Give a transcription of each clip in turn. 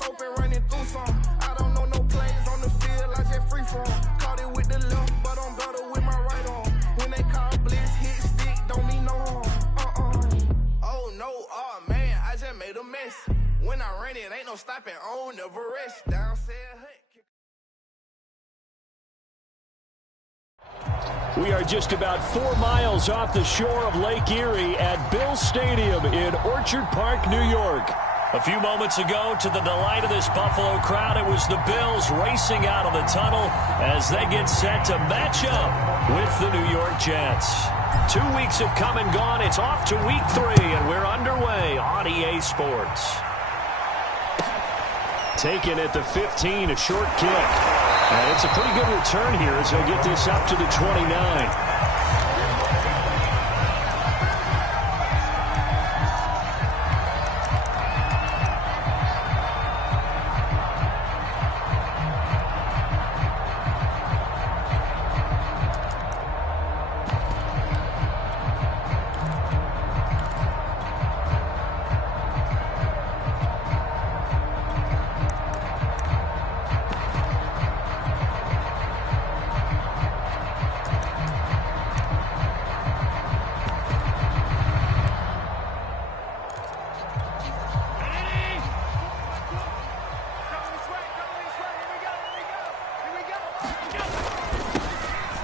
chest open, running through some. I don't know no plays on the field, I just free form. Caught it with the left, but I'm better with my right arm. When they call blitz, hit stick, don't mean no harm. Oh no, oh man, I just made a mess. When I run it, ain't no stopping on, never rest. Down said hut. We are just about 4 miles off the shore of Lake Erie at Bill Stadium in Orchard Park, New York. A few moments ago, to the delight of this Buffalo crowd, it was the Bills racing out of the tunnel as they get set to match up with the New York Jets. 2 weeks have come and gone. It's off to week 3, and we're underway on EA Sports. Taken at the 15, a short kick. And it's a pretty good return here as they'll get this up to the 29.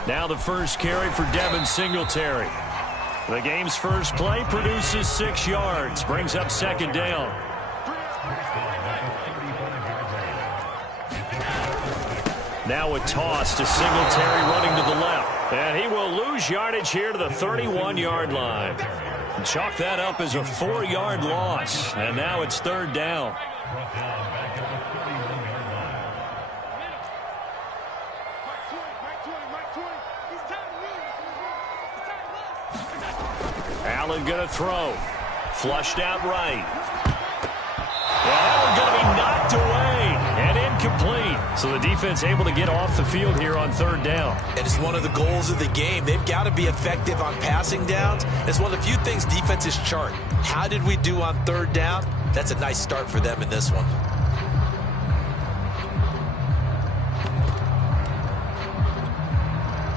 Now the first carry for Devin Singletary. The game's first play produces 6 yards, brings up second down. Now a toss to Singletary running to the left. And he will lose yardage here to the 31-yard line. Chalk that up as a 4-yard loss. And now it's third down. Allen going to throw. Flushed out right. And that one going to be knocked away and incomplete. So the defense able to get off the field here on third down. And it's one of the goals of the game. They've got to be effective on passing downs. It's one of the few things defenses chart. How did we do on third down? That's a nice start for them in this one.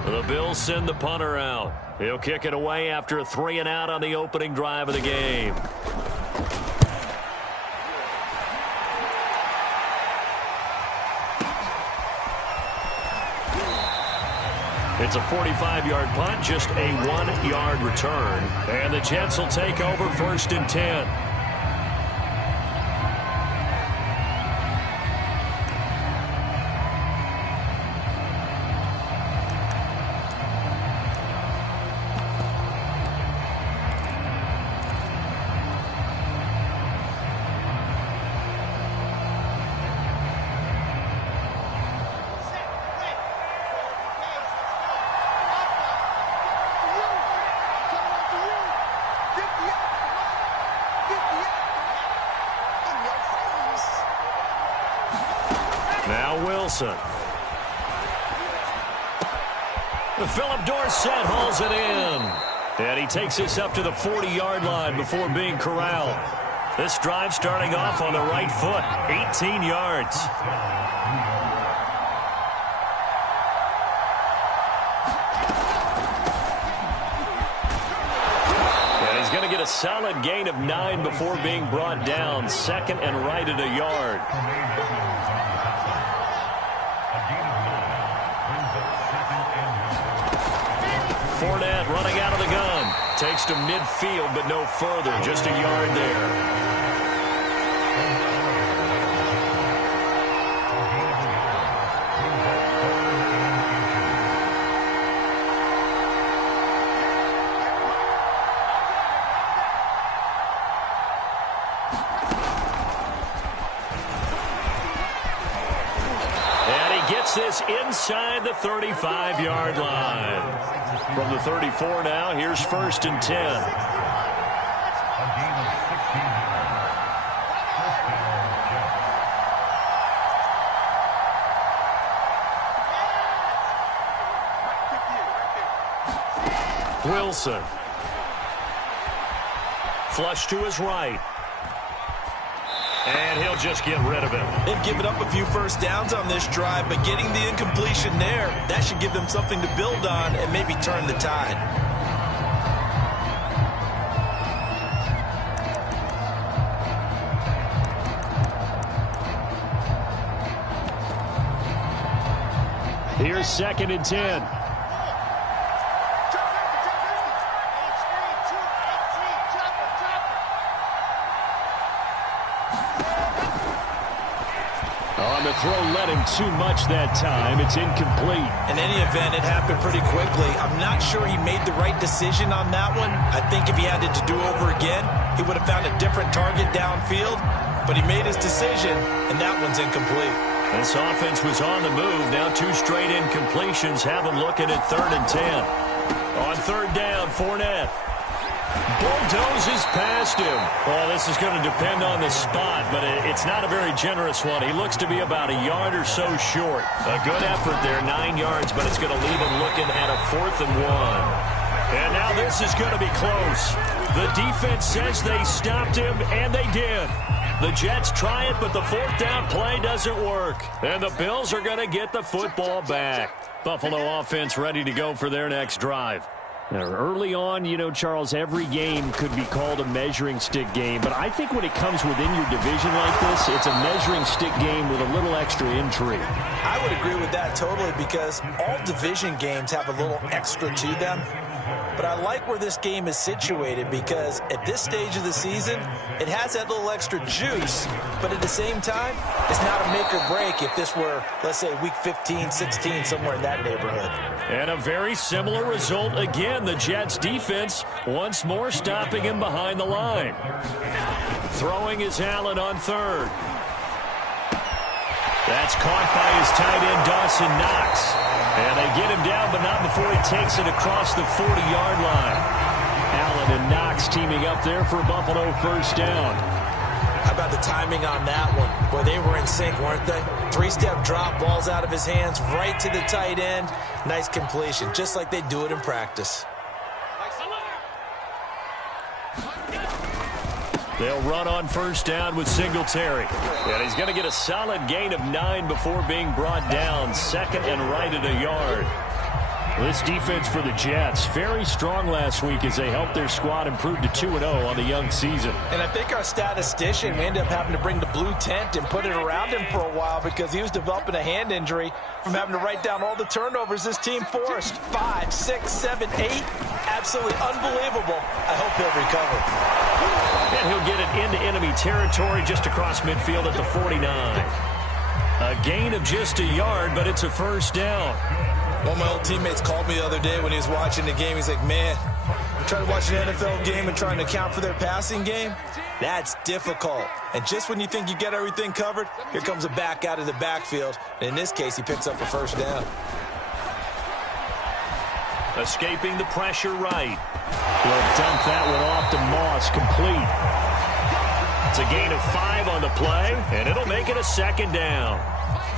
The Bills send the punter out. He'll kick it away after a 3-and-out on the opening drive of the game. It's a 45-yard punt, just a 1-yard return. And the Jets will take over first and 10. Now Wilson. Philip Dorsett hauls it in. And he takes this up to the 40-yard line before being corralled. This drive starting off on the right foot. 18 yards. And he's going to get a solid gain of 9 before being brought down. Second and right at a yard. Fournette running out of the gun. Takes to midfield, but no further. Just a yard there. And he gets this inside the 35-yard line. From the 34 now, here's first and 10. Wilson. Flush to his right. And he'll just get rid of it. They've given up a few first downs on this drive, but getting the incompletion there, that should give them something to build on and maybe turn the tide. Here's 2nd and 10. On the throw, led him too much that time. It's incomplete. In any event, it happened pretty quickly. I'm not sure he made the right decision on that one. I think if he had it to do over again, he would have found a different target downfield. But he made his decision, and that one's incomplete. This offense was on the move. Now 2 straight incompletions have them looking at 3rd and 10. On 3rd down, Fournette bulldozes past him. Well, this is going to depend on the spot, but it's not a very generous one. He looks to be about a yard or so short. A good effort there, 9 yards, but it's going to leave him looking at a 4th and 1. And now this is going to be close. The defense says they stopped him, and they did. The Jets try it, but the 4th down play doesn't work. And the Bills are going to get the football back. Buffalo offense ready to go for their next drive. Now, early on, you know, Charles, every game could be called a measuring stick game. But I think when it comes within your division like this, it's a measuring stick game with a little extra intrigue. I would agree with that totally because all division games have a little extra to them. But I like where this game is situated because at this stage of the season, it has that little extra juice. But at the same time, it's not a make or break if this were, let's say, week 15, 16, somewhere in that neighborhood. And a very similar result again. The Jets defense once more stopping him behind the line. Throwing is Allen on 3rd. That's caught by his tight end, Dawson Knox. And they get him down, but not before he takes it across the 40-yard line. Allen and Knox teaming up there for Buffalo 1st down. How about the timing on that one? Boy, they were in sync, weren't they? 3-step drop, balls out of his hands, right to the tight end. Nice completion, just like they do it in practice. They'll run on 1st down with Singletary. And he's going to get a solid gain of 9 before being brought down. 2nd and right at a yard. This defense for the Jets, very strong last week as they helped their squad improve to 2-0 on the young season. And I think our statistician, we ended up having to bring the blue tent and put it around him for a while because he was developing a hand injury from having to write down all the turnovers this team forced. 5, 6, 7, 8. Absolutely unbelievable. I hope he'll recover. And he'll get it into enemy territory just across midfield at the 49. A gain of just a yard, but it's a 1st down. One of my old teammates called me the other day when he was watching the game. He's like, man, I'm trying to watch an NFL game and trying to account for their passing game. That's difficult. And just when you think you get everything covered, here comes a back out of the backfield. And in this case, he picks up a 1st down. Escaping the pressure right. He'll dump that one off to Moss, complete. It's a gain of 5 on the play, and it'll make it a 2nd down.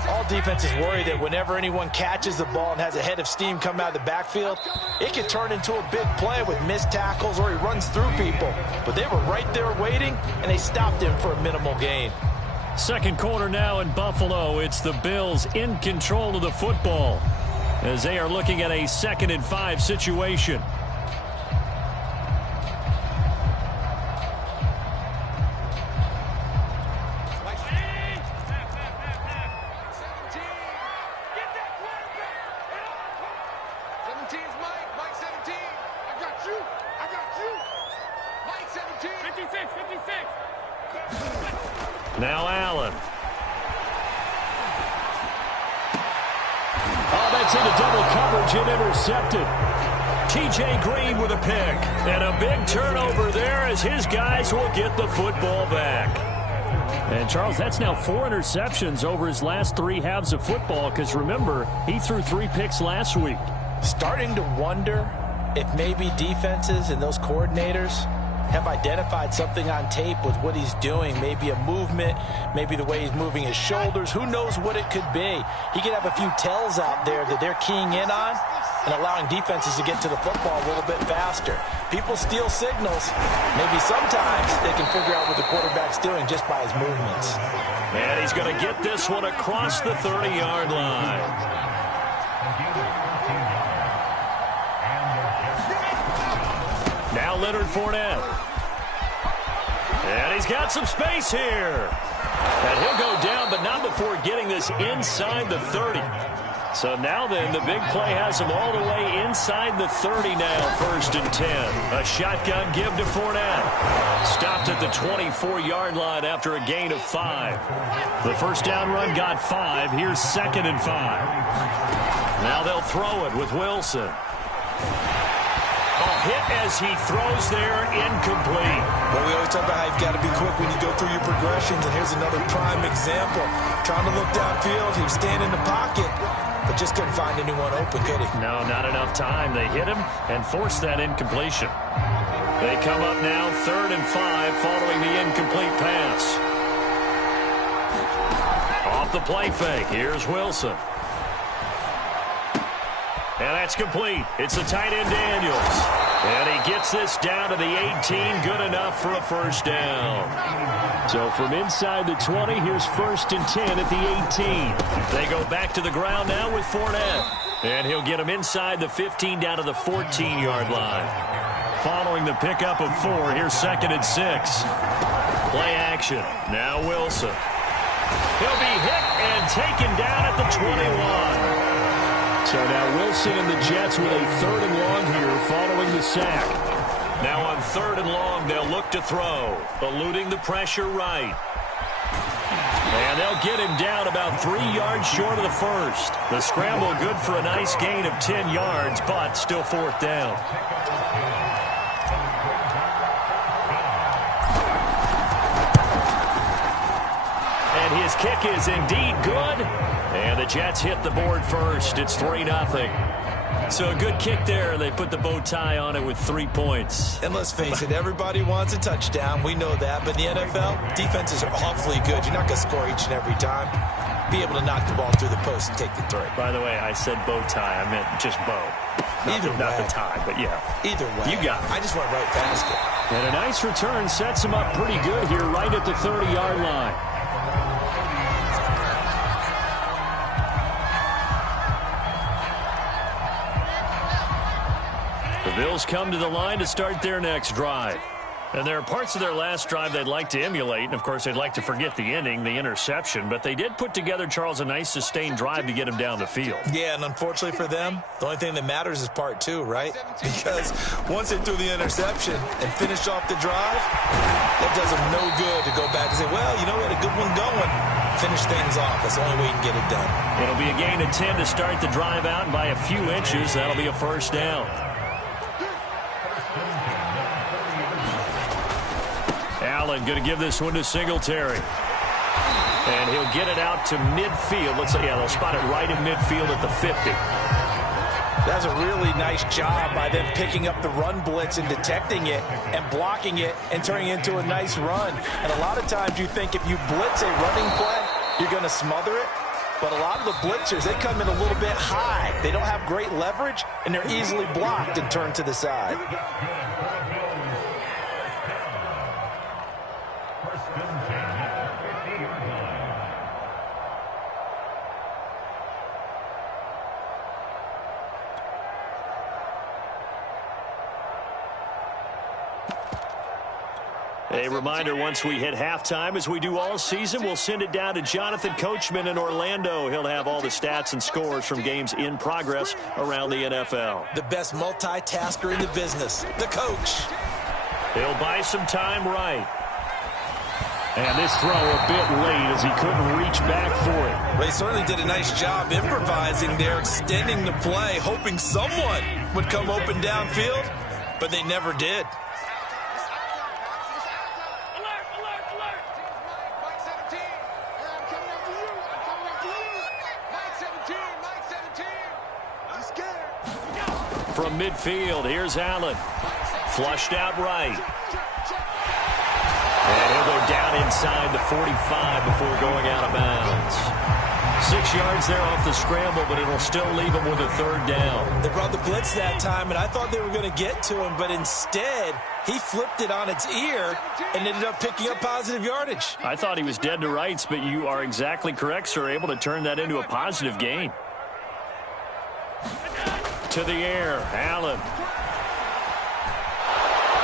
All defenses worry that whenever anyone catches the ball and has a head of steam come out of the backfield, it can turn into a big play with missed tackles or he runs through people. But they were right there waiting, and they stopped him for a minimal gain. 2nd quarter now in Buffalo. It's the Bills in control of the football as they are looking at a 2nd and 5 situation. Now Allen. Oh, that's into double coverage and intercepted. T.J. Green with a pick. And a big turnover there as his guys will get the football back. And, Charles, that's now 4 interceptions over his last 3 halves of football because, remember, he threw 3 picks last week. Starting to wonder if maybe defenses and those coordinators have identified something on tape with what he's doing. Maybe a movement, maybe the way he's moving his shoulders. Who knows what it could be? He could have a few tells out there that they're keying in on. and allowing defenses to get to the football a little bit faster. People steal signals. Maybe sometimes they can figure out what the quarterback's doing just by his movements. And he's going to get this one across the 30-yard line. Now Leonard Fournette. And he's got some space here. And he'll go down, but not before getting this inside the 30. So now then, the big play has him all the way inside the 30 now, 1st and 10. A shotgun give to Fournette. Stopped at the 24-yard line after a gain of 5. The first down run got 5. Here's 2nd and 5. Now they'll throw it with Wilson. Hit as he throws there, incomplete. Well, we always talk about how you've got to be quick when you go through your progressions, and here's another prime example. Trying to look downfield, he was standing in the pocket, but just couldn't find anyone open, could he? No, not enough time. They hit him and forced that incompletion. They come up now 3rd and 5 following the incomplete pass. Off the play fake, here's Wilson. And that's complete. It's the tight end Daniels. And he gets this down to the 18. Good enough for a first down. So from inside the 20, here's 1st and 10 at the 18. They go back to the ground now with Fournette. And he'll get him inside the 15 down to the 14-yard line. Following the pickup of 4, here's 2nd and 6. Play action. Now Wilson. He'll be hit and taken down at the 21. So now Wilson and the Jets with a 3rd and long here following the sack. Now on 3rd and long, they'll look to throw, eluding the pressure right. And they'll get him down about 3 yards short of the first. The scramble good for a nice gain of 10 yards, but still 4th down. And his kick is indeed good. And the Jets hit the board first. It's 3-0. So a good kick there. They put the bow tie on it with 3 points. And let's face it, everybody wants a touchdown. We know that. But in the NFL, defenses are awfully good. You're not going to score each and every time. Be able to knock the ball through the post and take the 3. By the way, I said bow tie. I meant just bow. Not the tie, but yeah. Either way. You got it. I just went right past it. And a nice return sets him up pretty good here right at the 30-yard line. The Bills come to the line to start their next drive. And there are parts of their last drive they'd like to emulate. And, of course, they'd like to forget the ending, the interception. But they did put together, Charles, a nice sustained drive to get him down the field. Yeah, and unfortunately for them, the only thing that matters is part 2, right? Because once they threw the interception and finished off the drive, that does them no good to go back and say, well, you know, we had a good one going. Finish things off. That's the only way you can get it done. It'll be a gain of 10 to start the drive out, and by a few inches, that'll be a first down. Allen going to give this one to Singletary. And he'll get it out to midfield. Let's say, yeah, they'll spot it right in midfield at the 50. That's a really nice job by them picking up the run blitz and detecting it and blocking it and turning it into a nice run. And a lot of times you think if you blitz a running play, you're going to smother it. But a lot of the blitzers, they come in a little bit high. They don't have great leverage, and they're easily blocked and turned to the side. A reminder, once we hit halftime, as we do all season, we'll send it down to Jonathan Coachman in Orlando. He'll have all the stats and scores from games in progress around the NFL. The best multitasker in the business, the coach. He'll buy some time right. And this throw a bit late as he couldn't reach back for it. Well, he certainly did a nice job improvising there, extending the play, hoping someone would come open downfield, but they never did. From midfield, here's Allen. Flushed out right. And he'll go down inside the 45 before going out of bounds. 6 6 yards there off the scramble, but it'll still leave him with a third down. They brought the blitz that time, and I thought they were going to get to him, but instead he flipped it on its ear and ended up picking up positive yardage. I thought he was dead to rights, but you are exactly correct, sir, able to turn that into a positive gain. To the air, Allen.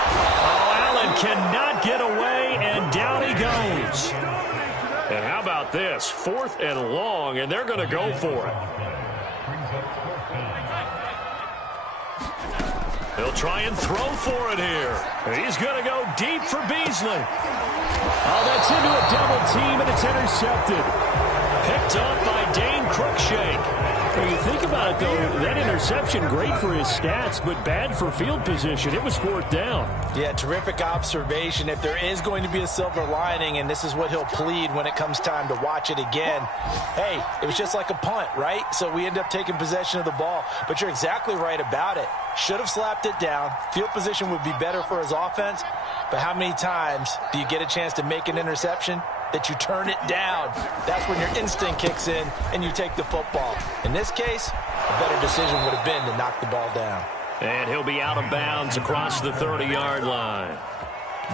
Allen cannot get away, and down he goes. And how about this? 4th and long, and they're going to go for it. He'll try and throw for it here. He's going to go deep for Beasley. Oh, that's into a double team, and it's intercepted. Picked up by Dane Cruikshank. When you think about it, though, that interception, great for his stats, but bad for field position. It was 4th down. Yeah, terrific observation. If there is going to be a silver lining, and this is what he'll plead when it comes time to watch it again, hey, it was just like a punt, right? So we end up taking possession of the ball. But you're exactly right about it. Should have slapped it down. Field position would be better for his offense. But how many times do you get a chance to make an interception that you turn it down? That's when your instinct kicks in and you take the football. In this case, a better decision would have been to knock the ball down. And he'll be out of bounds across the 30-yard line.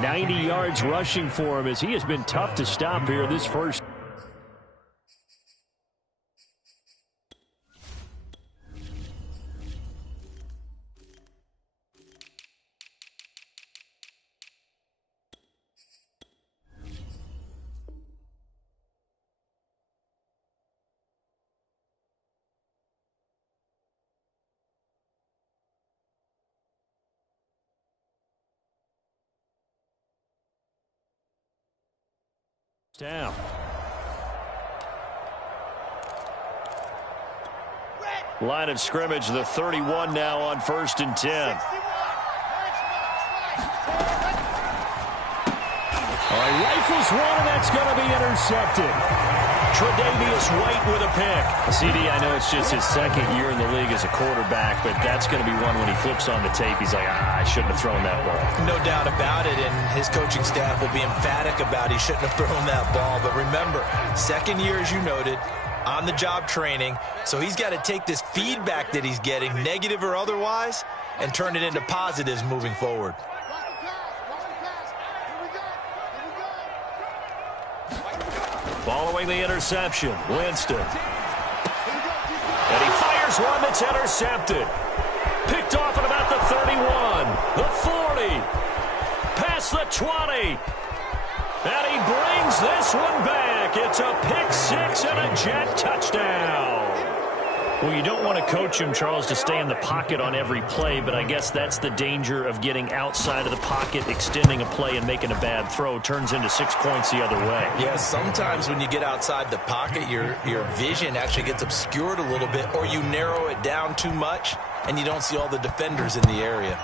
90 yards rushing for him as he has been tough to stop here this first. Down. Line of scrimmage, the 31 now on 1st and 10. All right, rifles one, and that's going to be intercepted. Tre'Davious White with a pick. CD, I know it's just his 2nd year in the league as a quarterback, but that's going to be one when he flips on the tape. He's like, I shouldn't have thrown that ball. No doubt about it, and his coaching staff will be emphatic about he shouldn't have thrown that ball. But remember, 2nd year, as you noted, on-the-job training, so he's got to take this feedback that he's getting, negative or otherwise, and turn it into positives moving forward. Following the interception, Winston. And he fires one that's intercepted. Picked off at about the 31, the 40, past the 20. And he brings this one back. It's a pick 6 and a Jet touchdown. Well, you don't want to coach him, Charles, to stay in the pocket on every play, but I guess that's the danger of getting outside of the pocket, extending a play and making a bad throw. Turns into 6 points the other way. Yeah, sometimes when you get outside the pocket, your vision actually gets obscured a little bit, or you narrow it down too much, and you don't see all the defenders in the area.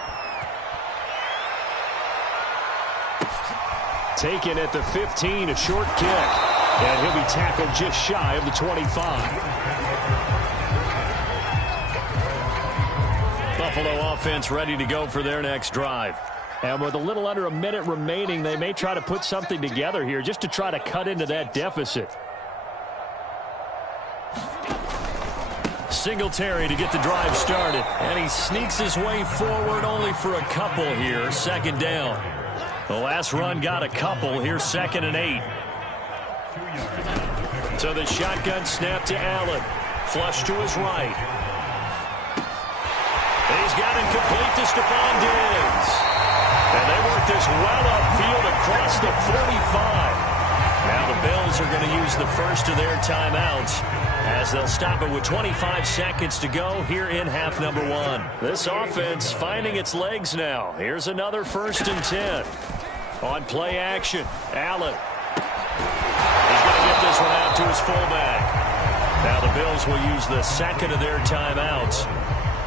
Taken at the 15, a short kick. And he'll be tackled just shy of the 25. Buffalo offense ready to go for their next drive. And with a little under a minute remaining, they may try to put something together here just to try to cut into that deficit. Singletary to get the drive started. And he sneaks his way forward only for a couple here. 2nd down. The last run got a couple. Here's 2nd and 8. So the shotgun snap to Allen. Flush to his right. He's got it complete to Stephon Diggs. And they work this well upfield across the 45. Now the Bills are going to use the first of their timeouts as they'll stop it with 25 seconds to go here in half number 1. This offense finding its legs now. Here's another 1st and 10. On play action, Allen. He's going to get this one out to his fullback. Now the Bills will use the 2nd of their timeouts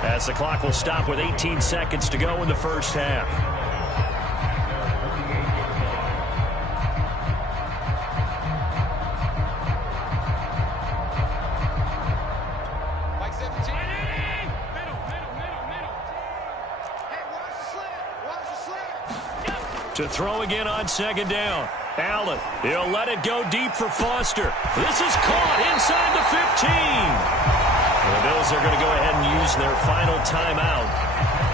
as the clock will stop with 18 seconds to go in the first half. To throw again on 2nd down. Allen, he'll let it go deep for Foster. This is caught inside the 15. The Bills are going to go ahead and use their final timeout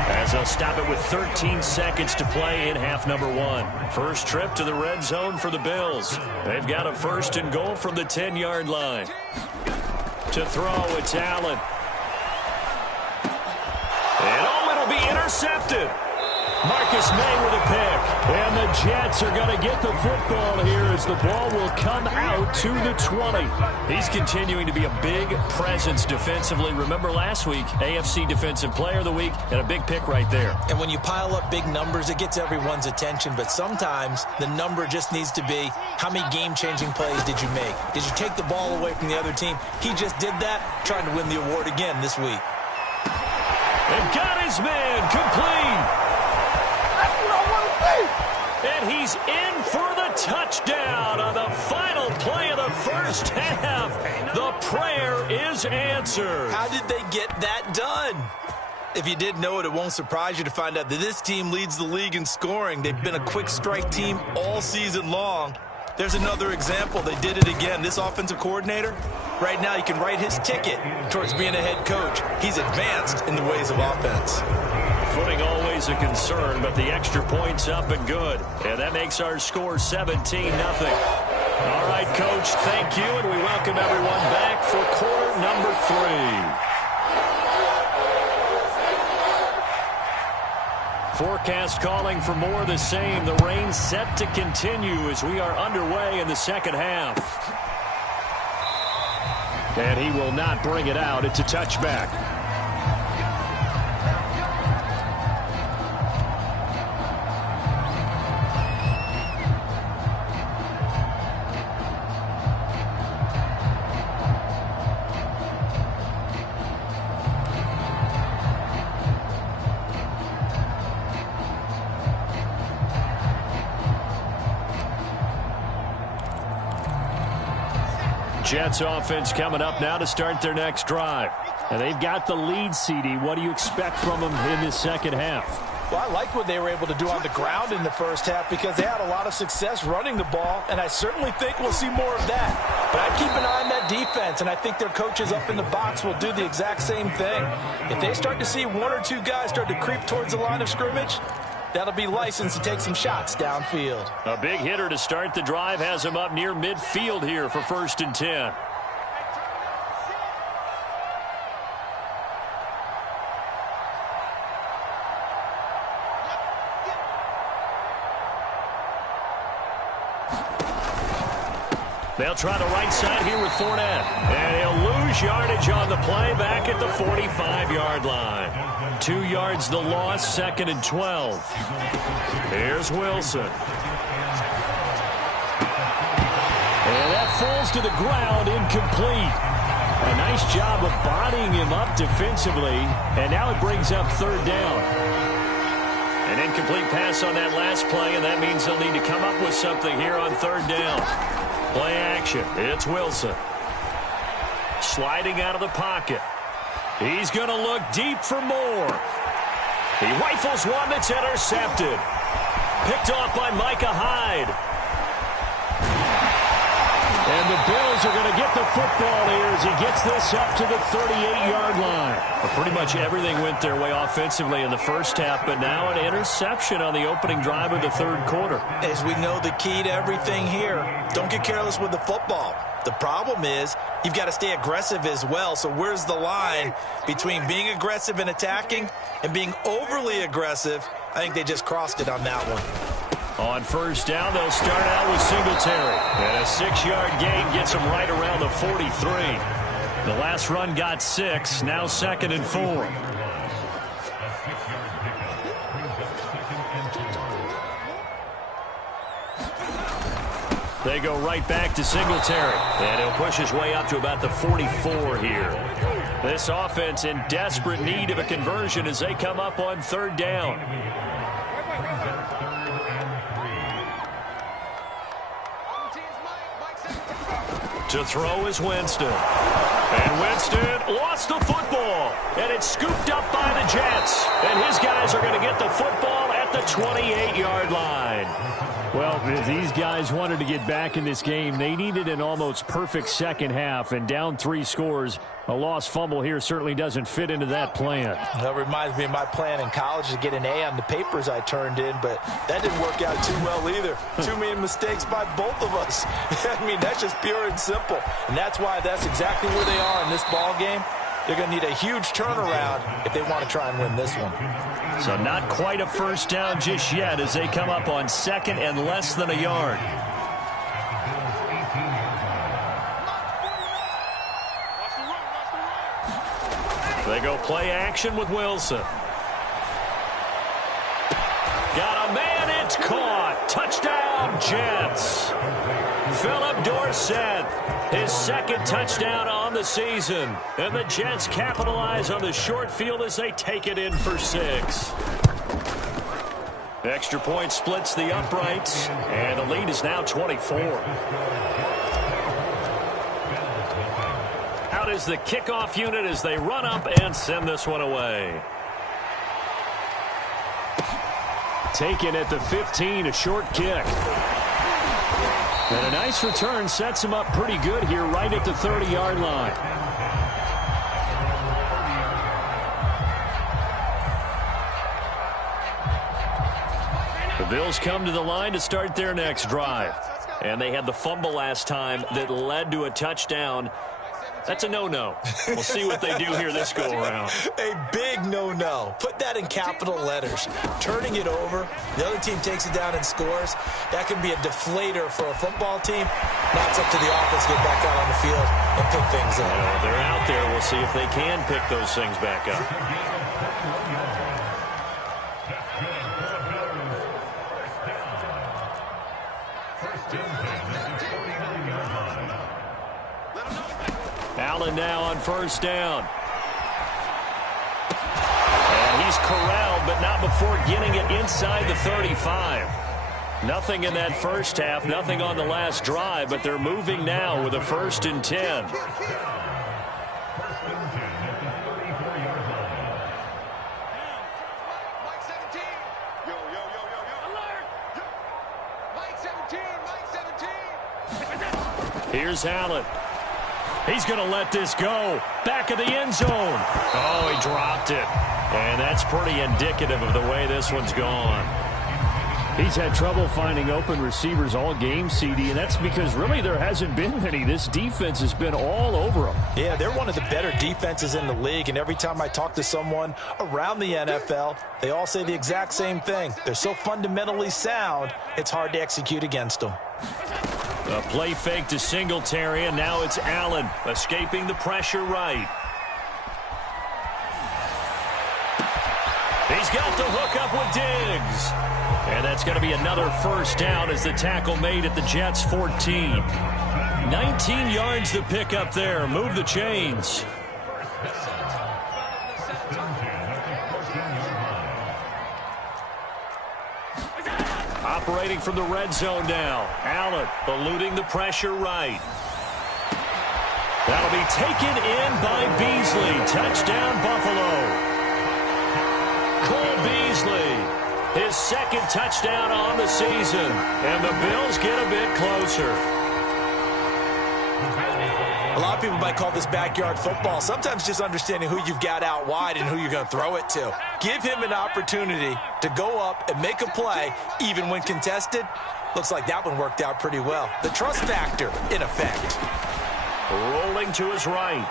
as they'll stop it with 13 seconds to play in half number 1. First trip to the red zone for the Bills. They've got a 1st and goal from the 10-yard line. To throw, it's Allen. And it'll be intercepted. Marcus May with a pick. And the Jets are going to get the football here as the ball will come out to the 20. He's continuing to be a big presence defensively. Remember last week, AFC Defensive Player of the Week, and a big pick right there. And when you pile up big numbers, it gets everyone's attention. But sometimes the number just needs to be, how many game-changing plays did you make? Did you take the ball away from the other team? He just did that, trying to win the award again this week. And got his man complete. And he's in for the touchdown on the final play of the first half. The prayer is answered. How did they get that done? If you didn't know it, it won't surprise you to find out that this team leads the league in scoring. They've been a quick strike team all season long. There's another example. They did it again. This offensive coordinator, right now, he can write his ticket towards being a head coach. He's advanced in the ways of offense. Footing always a concern, but the extra point's up and good. And that makes our score 17-0. All right, Coach, thank you, and we welcome everyone back for quarter number 3. Forecast calling for more of the same. The rain set to continue as we are underway in the second half. And he will not bring it out. It's a touchback. Jets offense coming up now to start their next drive. And they've got the lead, CD. What do you expect from them in this second half? Well, I like what they were able to do on the ground in the first half because they had a lot of success running the ball, and I certainly think we'll see more of that. But I'd keep an eye on that defense, and I think their coaches up in the box will do the exact same thing. If they start to see one or two guys start to creep towards the line of scrimmage, that'll be licensed to take some shots downfield. A big hitter to start the drive has him up near midfield here for 1st and 10. They'll try the right side here with Fournette. And he'll lose yardage on the play back at the 45-yard line. 2 yards the loss, 2nd and 12. Here's Wilson. And that falls to the ground, incomplete. A nice job of bodying him up defensively. And now it brings up 3rd down. An incomplete pass on that last play, and that means they'll need to come up with something here on 3rd down. Play action. It's Wilson. Sliding out of the pocket. He's going to look deep for more. He rifles one that's intercepted. Picked off by Micah Hyde. And the Bills are going to get the football here as he gets this up to the 38-yard line. Well, pretty much everything went their way offensively in the first half, but now an interception on the opening drive of the 3rd quarter. As we know, the key to everything here, don't get careless with the football. The problem is you've got to stay aggressive as well. So where's the line between being aggressive and attacking and being overly aggressive? I think they just crossed it on that one. On 1st down, they'll start out with Singletary. And a 6-yard gain gets them right around the 43. The last run got 6, now 2nd and 4. They go right back to Singletary. And he'll push his way up to about the 44 here. This offense in desperate need of a conversion as they come up on 3rd down. To throw is Winston. And Winston lost the football. And it's scooped up by the Jets. And his guys are going to get the football at the 28-yard line. Well, if these guys wanted to get back in this game, they needed an almost perfect second half, and down 3 scores. A lost fumble here certainly doesn't fit into that plan. That reminds me of my plan in college to get an A on the papers I turned in, but that didn't work out too well either. Too many mistakes by both of us. I mean, that's just pure and simple. And that's why that's exactly where they are in this ball game. They're going to need a huge turnaround if they want to try and win this one. So not quite a first down just yet as they come up on 2nd and less than a yard. They go play action with Wilson. Got a man, it's caught. Touchdown, Jets. Philip Dorsett, his 2nd touchdown on the season. And the Jets capitalize on the short field as they take it in for 6. Extra point splits the uprights, and the lead is now 24. Out is the kickoff unit as they run up and send this one away. Taken at the 15, a short kick. And a nice return sets him up pretty good here right at the 30-yard line. The Bills come to the line to start their next drive. And they had the fumble last time that led to a touchdown. That's a no-no. We'll see what they do here this go-around. A big no-no. Put that in capital letters. Turning it over, the other team takes it down and scores. That can be a deflator for a football team. Now it's up to the offense to get back out on the field and pick things up. They're out there. We'll see if they can pick those things back up. Allen now on first down. And he's corralled, but not before getting it inside the 35. Nothing in that first half, nothing on the last drive, but they're moving now with a 1st and 10. Here's Allen. He's going to let this go. Back of the end zone. Oh, he dropped it. And that's pretty indicative of the way this one's gone. He's had trouble finding open receivers all game, CD, and that's because really there hasn't been many. This defense has been all over them. Yeah, they're one of the better defenses in the league, and every time I talk to someone around the NFL, they all say the exact same thing. They're so fundamentally sound, it's hard to execute against them. A play fake to Singletary, and now it's Allen escaping the pressure right. He's got the hook up with Diggs. And that's going to be another first down as the tackle made at the Jets' 14. 19 yards to pick up there. Move the chains. Operating from the red zone now. Allen eluding the pressure right. That'll be taken in by Beasley. Touchdown, Buffalo. Cole Beasley, his 2nd touchdown on the season. And the Bills get a bit closer. A lot of people might call this backyard football. Sometimes just understanding who you've got out wide and who you're going to throw it to. Give him an opportunity to go up and make a play, even when contested. Looks like that one worked out pretty well. The trust factor, in effect. Rolling to his right.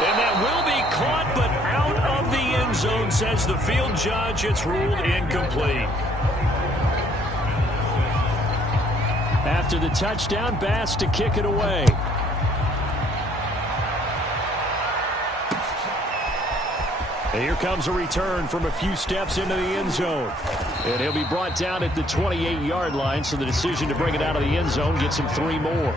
And that will be caught, but out of the end zone, says the field judge. It's ruled incomplete. After the touchdown, Bass to kick it away. And here comes a return from a few steps into the end zone. And he'll be brought down at the 28-yard line, so the decision to bring it out of the end zone gets him 3 more.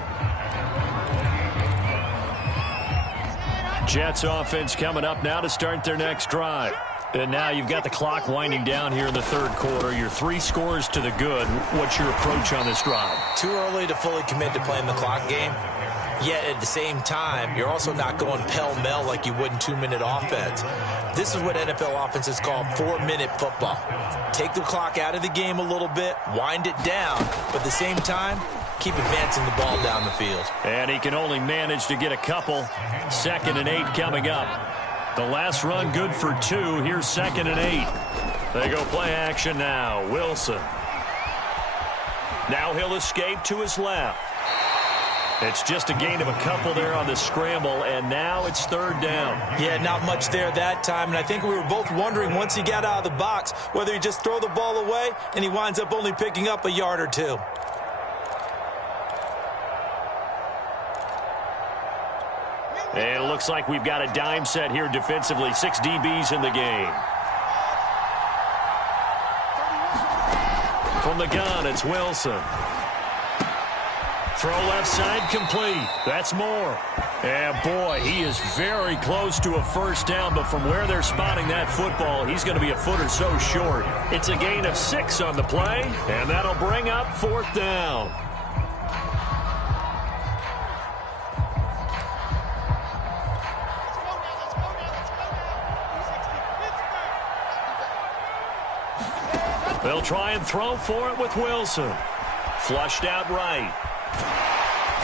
Jets offense coming up now to start their next drive. And now you've got the clock winding down here in the 3rd quarter. You're 3 scores to the good. What's your approach on this drive? Too early to fully commit to playing the clock game. Yet at the same time, you're also not going pell-mell like you would in 2-minute offense. This is what NFL offenses call 4-minute football. Take the clock out of the game a little bit, wind it down, but at the same time, keep advancing the ball down the field. And he can only manage to get a couple. 2nd and 8 coming up. The last run good for 2. Here's 2nd and 8. They go play action now. Wilson. Now he'll escape to his left. It's just a gain of a couple there on the scramble, and now it's 3rd down. Yeah, not much there that time, and I think we were both wondering once he got out of the box whether he just throw the ball away and he winds up only picking up a yard or 2. And it looks like we've got a dime set here defensively. 6 DBs in the game. From the gun, it's Wilson. Throw left side complete. That's Moore. And boy, he is very close to a 1st down, but from where they're spotting that football, he's going to be a foot or so short. It's a gain of 6 on the play, and that'll bring up 4th down. They'll try and throw for it with Wilson. Flushed out right.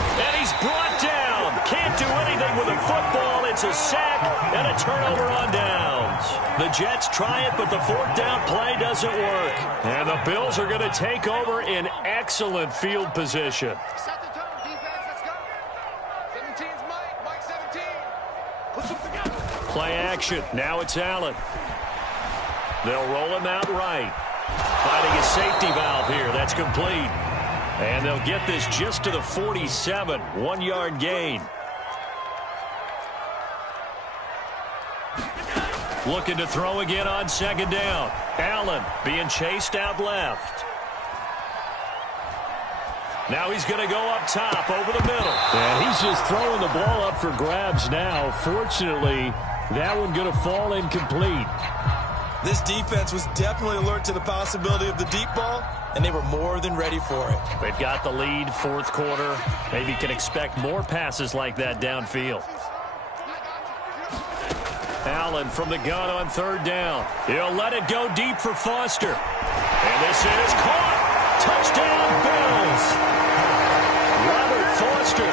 And he's brought down. Can't do anything with a football. It's a sack and a turnover on downs. The Jets try it, but the 4th down play doesn't work. And the Bills are going to take over in excellent field position. Set the tone, defense, let's go. 17's Mike 17. Put them together. Play action. Now it's Allen. They'll roll him out right. Finding a safety valve here. That's complete. And they'll get this just to the 47. 1-yard gain. Looking to throw again on 2nd down. Allen being chased out left. Now he's going to go up top over the middle. And he's just throwing the ball up for grabs now. Fortunately, that one going to fall incomplete. This defense was definitely alert to the possibility of the deep ball, and they were more than ready for it. They've got the lead, 4th quarter. Maybe can expect more passes like that downfield. Allen from the gun on 3rd down. He'll let it go deep for Foster. And this is caught. Touchdown, Bills. Robert Foster,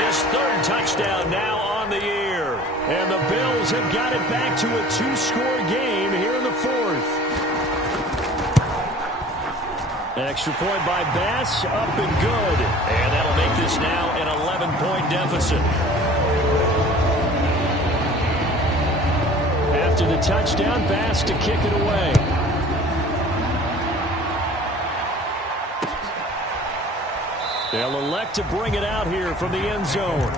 his 3rd touchdown now on the year. And the Bills have got it back to a 2-score game here in the 4th. Extra point by Bass, up and good. And that'll make this now an 11-point deficit. After the touchdown, Bass to kick it away. They'll elect to bring it out here from the end zone.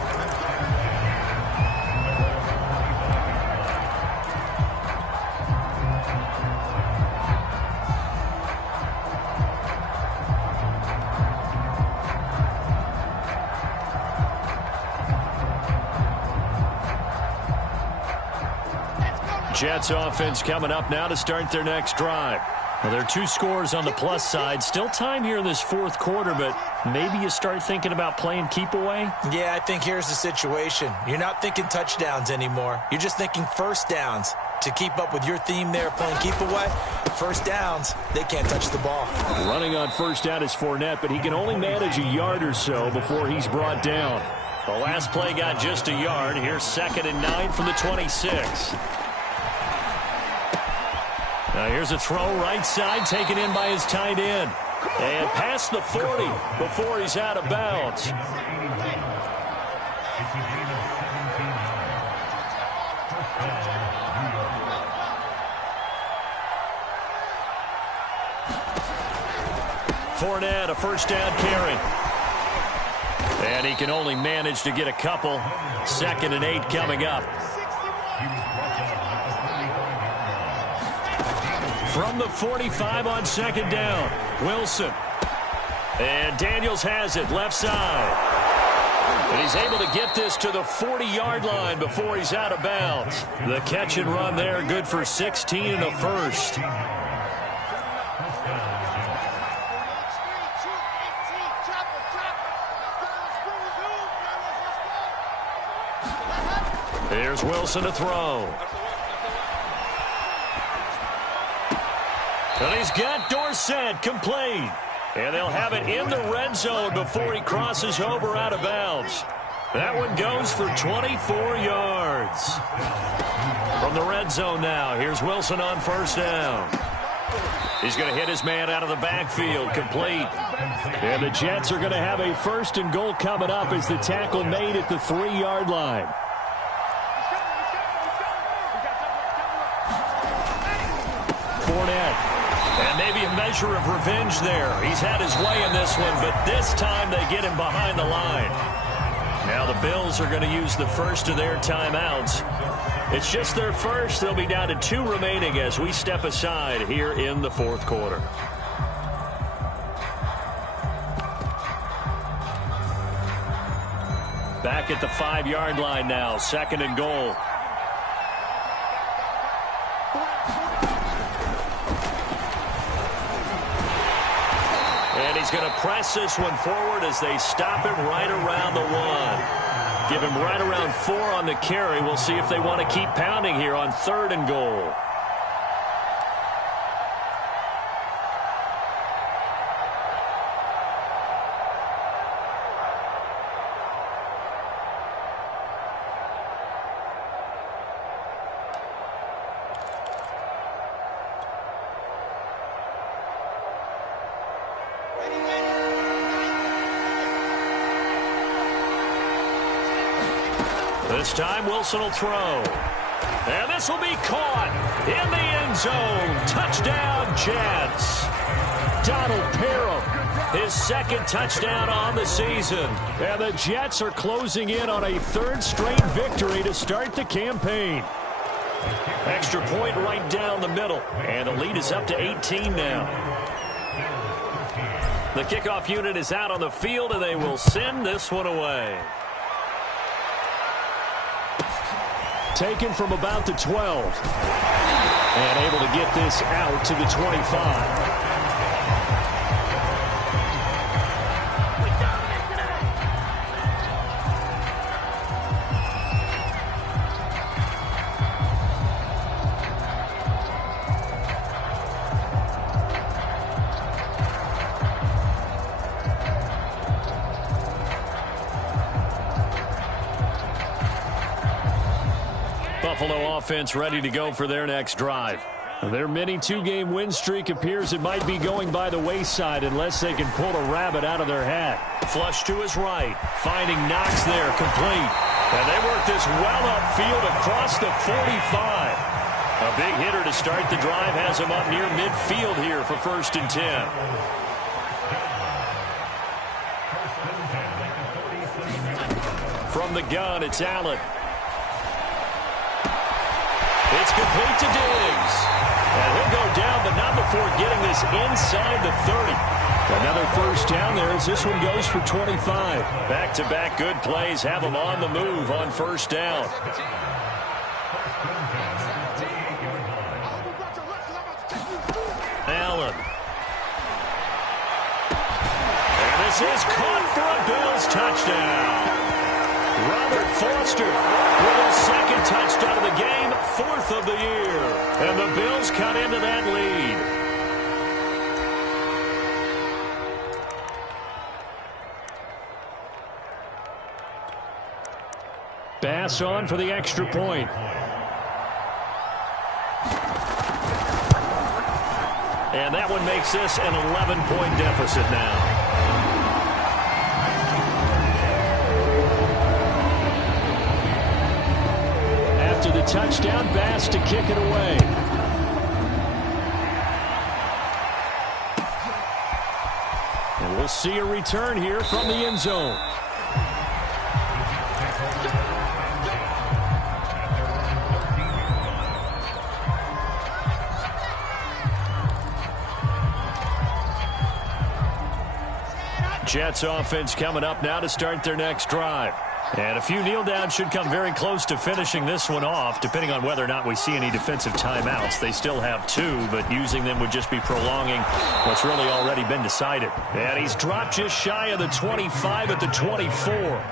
Jets offense coming up now to start their next drive. Well, there are 2 scores on the plus side. Still time here in this 4th quarter, but maybe you start thinking about playing keep away? Yeah, I think here's the situation. You're not thinking touchdowns anymore. You're just thinking 1st downs. To keep up with your theme there, playing keep away, 1st downs, they can't touch the ball. Running on 1st down is Fournette, but he can only manage a yard or so before he's brought down. The last play got just a yard. Here's 2nd and 9 from the 26. Now here's a throw right side taken in by his tight end. And past the 40 before he's out of bounds. Fournette, a 1st down carry. And he can only manage to get a couple. 2nd and 8 coming up. From the 45 on 2nd down. Wilson. And Daniels has it left side. And he's able to get this to the 40-yard line before he's out of bounds. The catch and run there, good for 16 in the 1st. Here's Wilson to throw. And he's got Dorsett complete. And they'll have it in the red zone before he crosses over out of bounds. That one goes for 24 yards. From the red zone now, here's Wilson on first down. He's going to hit his man out of the backfield, complete. And the Jets are going to have a 1st and goal coming up as the tackle made at the 3-yard line. Fournette. And maybe a measure of revenge there. He's had his way in this one, but this time they get him behind the line. Now the Bills are going to use the first of their timeouts. It's just their first. They'll be down to 2 remaining as we step aside here in the 4th quarter. Back at the 5-yard line now, 2nd and goal. And he's going to press this one forward as they stop him right around the 1. Give him right around 4 on the carry. We'll see if they want to keep pounding here on 3rd and goal. This time Wilson will throw. And this will be caught in the end zone. Touchdown, Jets. Donald Parham, his 2nd touchdown on the season. And the Jets are closing in on a 3rd straight victory to start the campaign. Extra point right down the middle. And the lead is up to 18 now. The kickoff unit is out on the field, and they will send this one away. Taken from about the 12. And able to get this out to the 25. Buffalo offense ready to go for their next drive. Their mini 2-game win streak appears it might be going by the wayside unless they can pull a rabbit out of their hat. Flush to his right, finding Knox there, complete. And they work this well upfield across the 45. A big hitter to start the drive has him up near midfield here for 1st and 10. From the gun, it's Allen. It's complete to Diggs. And he'll go down, but not before getting this inside the 30. Another 1st down there as this one goes for 25. Back-to-back good plays have him on the move on 1st down. Allen. And this is caught for a Bills touchdown. Robert Foster with his 2nd touchdown of the game, 4th of the year. And the Bills cut into that lead. Bass on for the extra point. And that one makes this an 11-point deficit now. After the touchdown, Bass to kick it away. And we'll see a return here from the end zone. Jets offense coming up now to start their next drive. And a few kneel downs should come very close to finishing this one off, depending on whether or not we see any defensive timeouts. They still have 2, but using them would just be prolonging what's really already been decided. And he's dropped just shy of the 25 at the 24.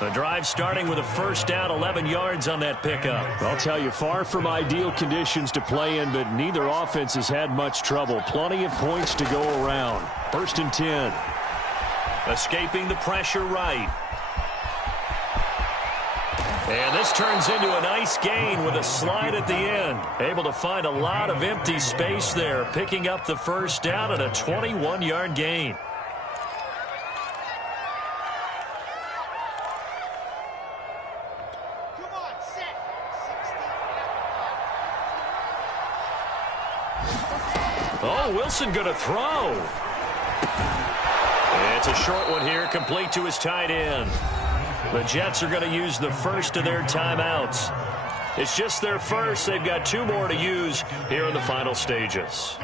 The drive starting with a first down, 11 yards on that pickup. I'll tell you, far from ideal conditions to play in, but neither offense has had much trouble. Plenty of points to go around. 1st and 10. Escaping the pressure right. And this turns into a nice gain with a slide at the end. Able to find a lot of empty space there, picking up the first down and a 21-yard gain. Oh, Wilson going to throw. It's a short one here, complete to his tight end. The Jets are going to use the first of their timeouts. It's just their first. They've got 2 more to use here in the final stages.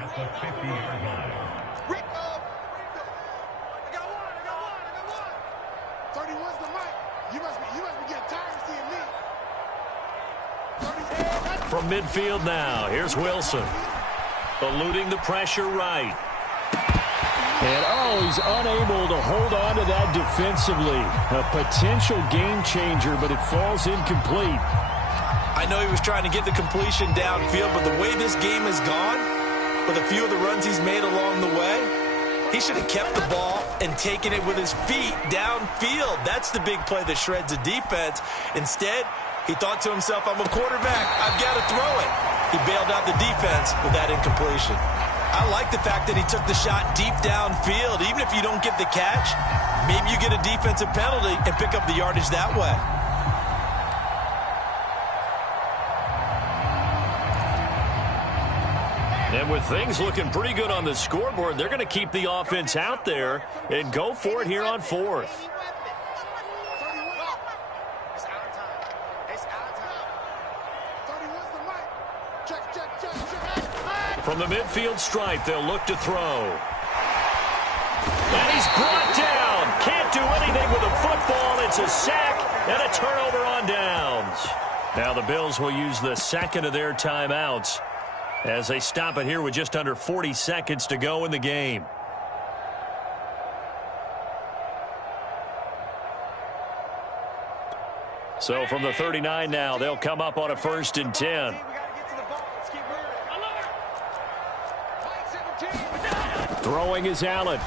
From midfield now, here's Wilson. Eluding the pressure right. And, he's unable to hold on to that defensively. A potential game changer, but it falls incomplete. I know he was trying to get the completion downfield, but the way this game has gone, with a few of the runs he's made along the way, he should have kept the ball and taken it with his feet downfield. That's the big play that shreds the defense. Instead, he thought to himself, I'm a quarterback. I've got to throw it. He bailed out the defense with that incompletion. I like the fact that he took the shot deep downfield. Even if you don't get the catch, maybe you get a defensive penalty and pick up the yardage that way. And with things looking pretty good on the scoreboard, they're going to keep the offense out there and go for it here on 4th. From the midfield stripe, they'll look to throw. And he's brought down. Can't do anything with a football. It's a sack and a turnover on downs. Now the Bills will use the second of their timeouts as they stop it here with just under 40 seconds to go in the game. So from the 39 now, they'll come up on a 1st and 10. Throwing is Allen.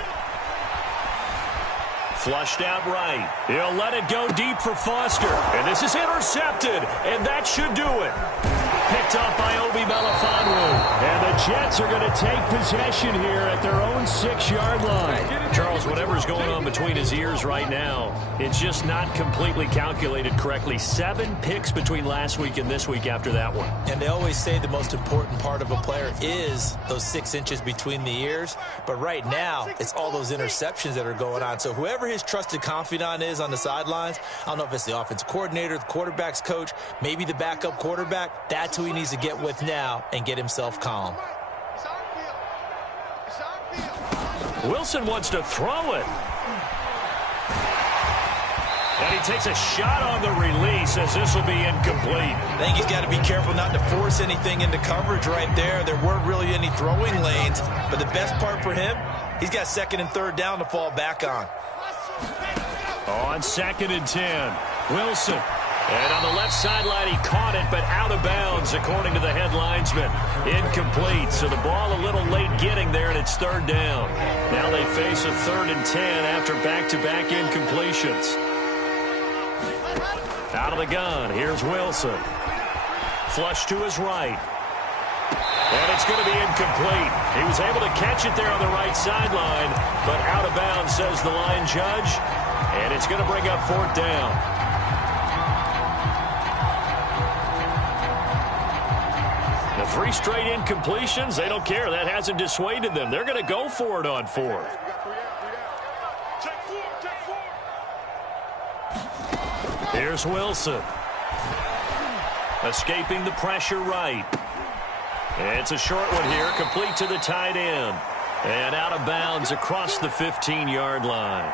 Flushed out right. He'll let it go deep for Foster. And this is intercepted. And that should do it. Picked up by Obi Melifonwu. And the Jets are going to take possession here at their own 6-yard line. Charles, whatever's going on between his ears right now, it's just not completely calculated correctly. 7 picks between last week and this week after that one. And they always say the most important part of a player is those 6 inches between the ears. But right now, it's all those interceptions that are going on. So whoever his trusted confidant is on the sidelines, I don't know if it's the offensive coordinator, the quarterback's coach, maybe the backup quarterback, that's who he needs to get with now and get himself calm. Wilson wants to throw it. And he takes a shot on the release as this will be incomplete. I think he's got to be careful not to force anything into coverage right there. There weren't really any throwing lanes, but the best part for him, he's got 2nd and 3rd down to fall back on. On 2nd and 10, Wilson. And on the left sideline, he caught it, but out of bounds, according to the head linesman. Incomplete, so the ball a little late getting there, and it's 3rd down. Now they face a 3rd and 10 after back-to-back incompletions. Out of the gun, here's Wilson. Flush to his right. And it's going to be incomplete. He was able to catch it there on the right sideline, but out of bounds, says the line judge. And it's going to bring up 4th down. The 3 straight incompletions, they don't care. That hasn't dissuaded them. They're going to go for it on 4th. Here's Wilson. Escaping the pressure right. It's a short one here, complete to the tight end. And out of bounds across the 15-yard line.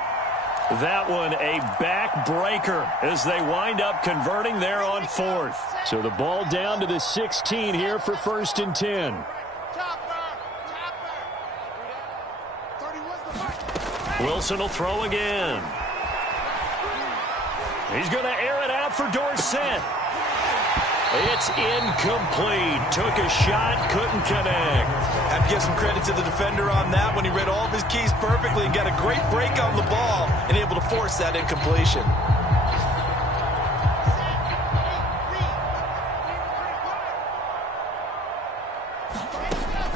That one a backbreaker as they wind up converting there on 4th. So the ball down to the 16 here for 1st and 10. Wilson will throw again. He's going to air it out for Dorsett. It's incomplete. Took a shot, couldn't connect. I have to give some credit to the defender on that when he read all of his keys perfectly and got a great break on the ball and able to force that incompletion.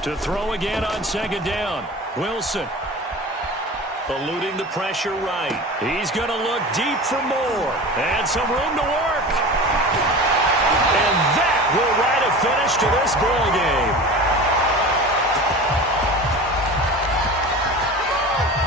To throw again on second down. Wilson. Eluding the pressure right. He's going to look deep for more. And some room to work. And that will write a finish to this ball game.